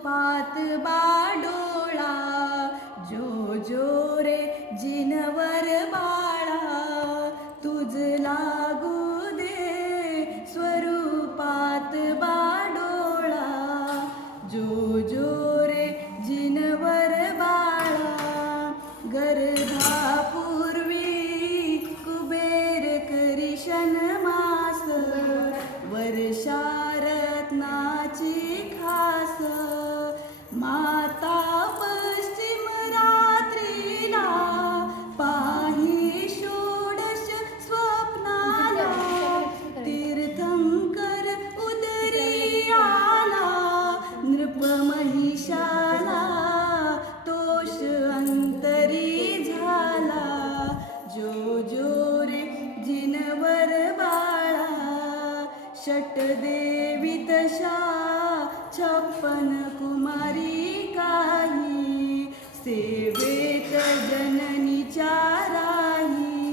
स्वरूपात बाडोळा, जो जो रे जिनवर बाळा, तुझ लागू दे स्वरूपात बाडोळा, जो जो रे जिनवर बाळा. गर्भापूर्वी कुबेर करी शनमास, वर्षा रत्नाची खास. माता पश्चिम रात्रीला पाही षोडश स्वप्नाला, तीर्थंकर उदरी आला, नृपमहिषाला तोष अंतरी झाला, जो जो रे जिनवर बाळा. षटदेवी तशा 56 कुमारी काही, सेवेत जननीच्या राही.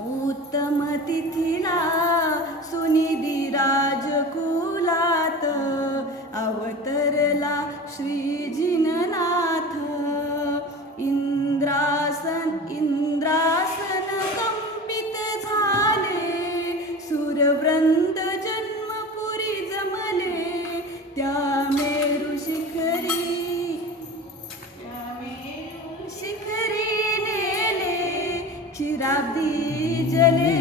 उत्तम तिथीला सुनिधी राजकुलात, अवतरला श्री जिननाथ. इंद्रासन कंपित झाले, सूरवृंद जन्मपुरी जमले. त्या मेरू शिखरी नेले, क्षीराब्दी जले,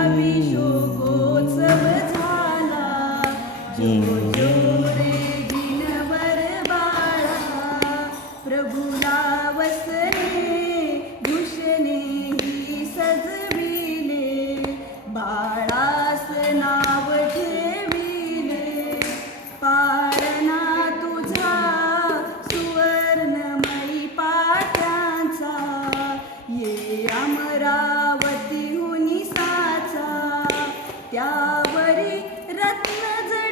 अभिषेकोत्सव झाला, जो जो रे जिनवर बाळा. प्रभुला वसने भूषणे ही सजविले, बाळास नाव ठेविले. पाळणा तुझा सुवर्णमयी पाट्यांचा, ये अमरावतीहुनी साचा, त्यावरी रत्न जड